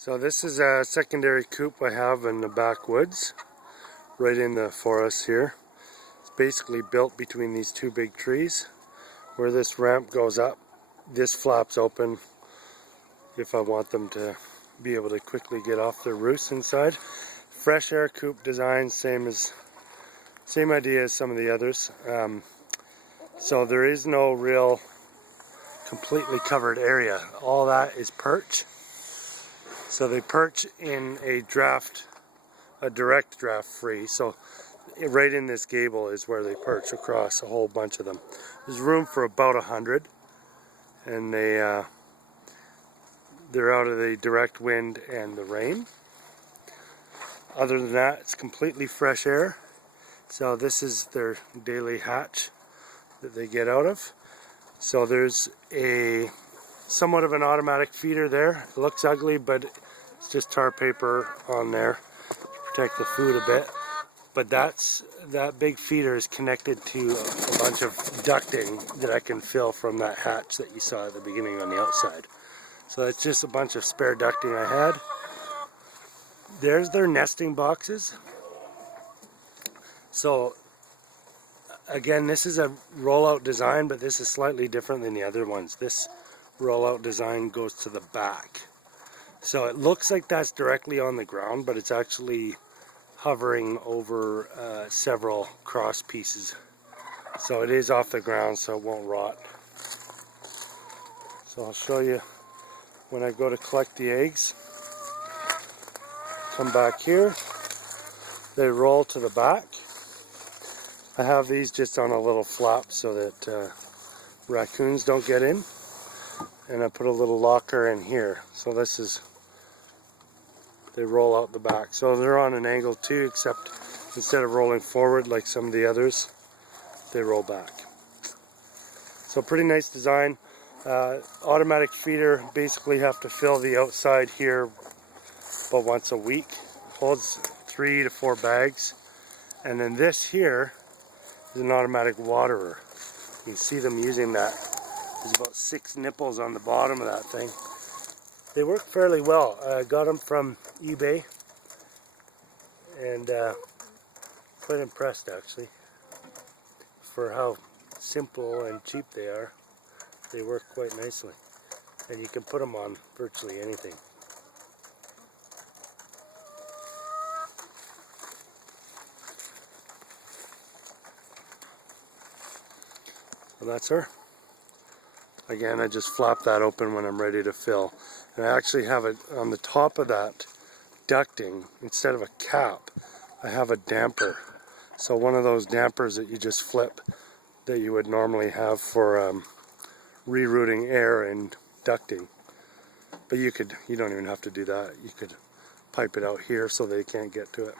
So this is a secondary coop I have in the backwoods, right in the forest here. It's basically built between these two big trees. Where this ramp goes up, this flaps open if I want them to be able to quickly get off their roosts inside. Fresh air coop design, same idea as some of the others. So there is no real completely covered area. All that is perch. So they perch in a direct draft free. So right in this gable is where they perch across a whole bunch of them. There's room for about 100, and they're out of the direct wind and the rain. Other than that, it's completely fresh air. So this is their daily hatch that they get out of. So there's a somewhat of an automatic feeder there. It looks ugly, but it's just tar paper on there to protect the food a bit. But that big feeder is connected to a bunch of ducting that I can fill from that hatch that you saw at the beginning on the outside. So that's just a bunch of spare ducting I had. There's their nesting boxes. So again, this is a rollout design, but this is slightly different than the other ones. This rollout design goes to the back. So it looks like that's directly on the ground, but it's actually hovering over several cross pieces. So it is off the ground, so it won't rot. So I'll show you when I go to collect the eggs. Come back here. They roll to the back. I have these just on a little flap so that raccoons don't get in. And I put a little locker in here. So this is, they roll out the back. So they're on an angle too, except instead of rolling forward like some of the others, they roll back. So pretty nice design. Automatic feeder, basically have to fill the outside here about once a week. Holds 3 to 4 bags. And then this here is an automatic waterer. You can see them using that. There's about 6 nipples on the bottom of that thing. They work fairly well. I got them from eBay, and quite impressed actually for how simple and cheap they are. They work quite nicely, and you can put them on virtually anything. Well, that's her. Again, I just flap that open when I'm ready to fill. And I actually have it on the top of that ducting, instead of a cap, I have a damper. So one of those dampers that you just flip that you would normally have for rerouting air and ducting. But you don't even have to do that. You could pipe it out here so they can't get to it.